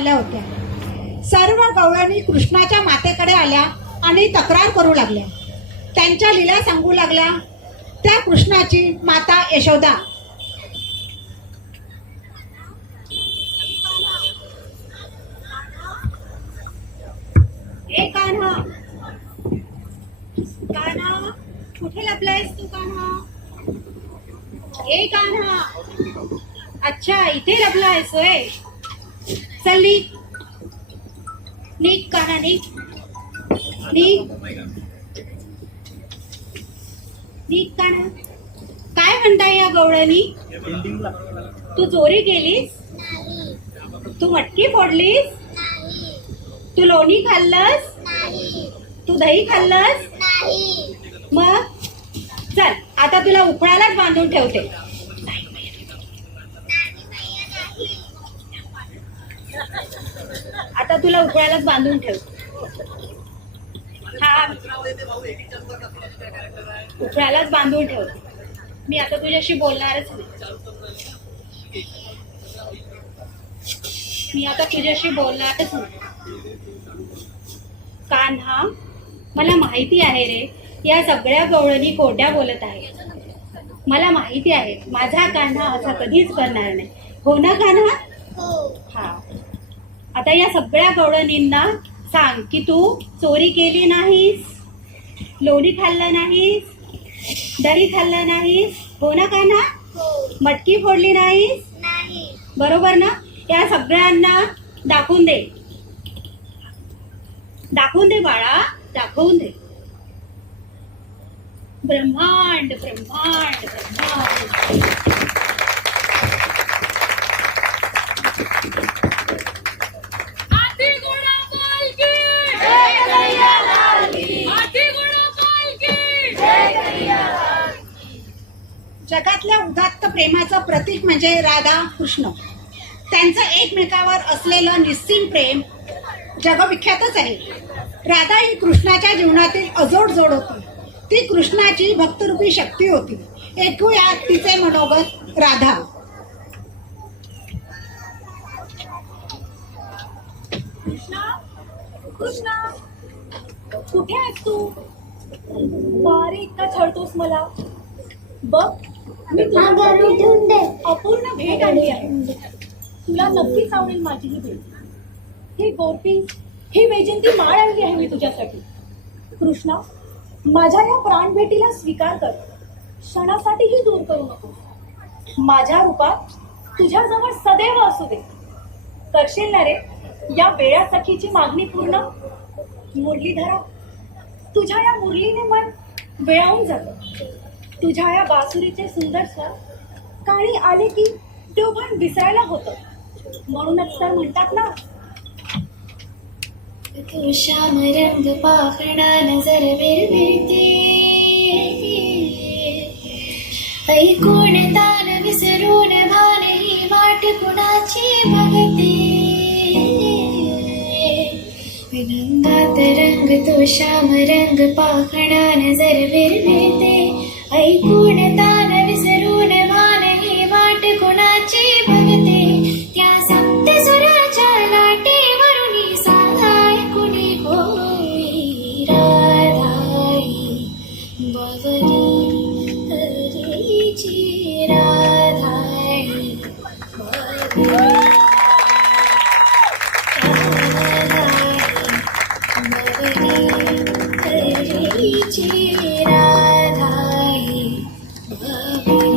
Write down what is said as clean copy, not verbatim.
चालल्या होत्या. सर्व गवळणी कृष्णाच्या मातेकडे आल्या आणि तक्रार करू लागल्या. त्यांच्या लीला सांगू लागल्या. त्या कृष्णाची माता यशोदा, ए कान्हा, कान्हा कुठे लपलायस तू कान्हा? ए कान्हा, अच्छा इथे लपलायस होय. चल निघ कान्हा, निघ कान्हा. काय म्हणताय या गवळणी? तू चोरी केलीस? तू मटकी फोडलीस? तू लोणी खाल्लंस? तू दही खाल्लंस? मग चल आता तुला उफळालाच बांधून ठेवते. आता तुला उफळालाच बांधून ठेवते. हा, उफळालाच बांधून ठेवते. मी आता तुझ्याशी बोलणारच नाही. कान्हा, मला माहिती आहे रे, या सगळ्या गवळणी खोट्या बोलत आहेत. मला माहिती आहे माझा कान्हा असा कधीच करणार नाही. हो ना कान्हा? हा. आता या सगळ्या गवळणींना सांग की तू चोरी केली नाहीस, लोणी खाल्लं नाहीस, दही खाल्लं नाहीस. हो ना कान्हा? मटकी फोडली नाहीस? बरोबर ना? या सगळ्यांना दाखवून दे. दाखवून दे बाळा, दाखवून दे. ब्रह्मांड ब्रह्मांड ब्रह्मांड. जगातल्या उदात्त प्रेमाचं प्रतीक म्हणजे राधा कृष्ण. त्यांचं एकमेकावर असलेलं निस्सीम प्रेम जगविख्यातच आहे. राधा ही कृष्णाच्या जीवनातील अजोड जोड होती. ती कृष्णाची भक्तरूपी शक्ती होती. ऐकूया तिचे मनोगत. राधा. कृष्णा, कुठे आहेस तू? वारे इतका छळतोस मला. बघ, मी तुला अपूर्ण भेट आणली आहे. तुला नक्कीच आवडेल माझी ही भेट. ही गोपी, ही वैजंती माळ आणली आहे मी तुझ्यासाठी. कृष्णा, माझ्या या प्राण भेटीला स्वीकार कर. क्षणासाठीही दूर करू नको. माझ्या रूपात तुझ्याजवळ सदैव असू दे. करशील ना रे या वेळा सखीची मागणी पूर्ण? मुरलीधरा, तुझ्या या मुरलीने मन वेळावून जातं. तुझ्या या बासुरीचे सुंदर स्वर काळी आले की देवभान विसरायला होतं. म्हणूनच तर म्हणतात ना, तू श्याम रंग पाखणा नजर विरविते, ऐकून तान विसरून भान ही वाट कुणाची बघते. विनंदात रंग तो श्याम रंग पाखणा नजर विरविते, ऐकून तान विसरून भान ही वाट कुणाची बघते. त्या सप्त सुराच्या लाटेवरून साधाय कुणी होई राधाई बावरी हरीची राधाई बावरी. हरीची राधाई बावरी.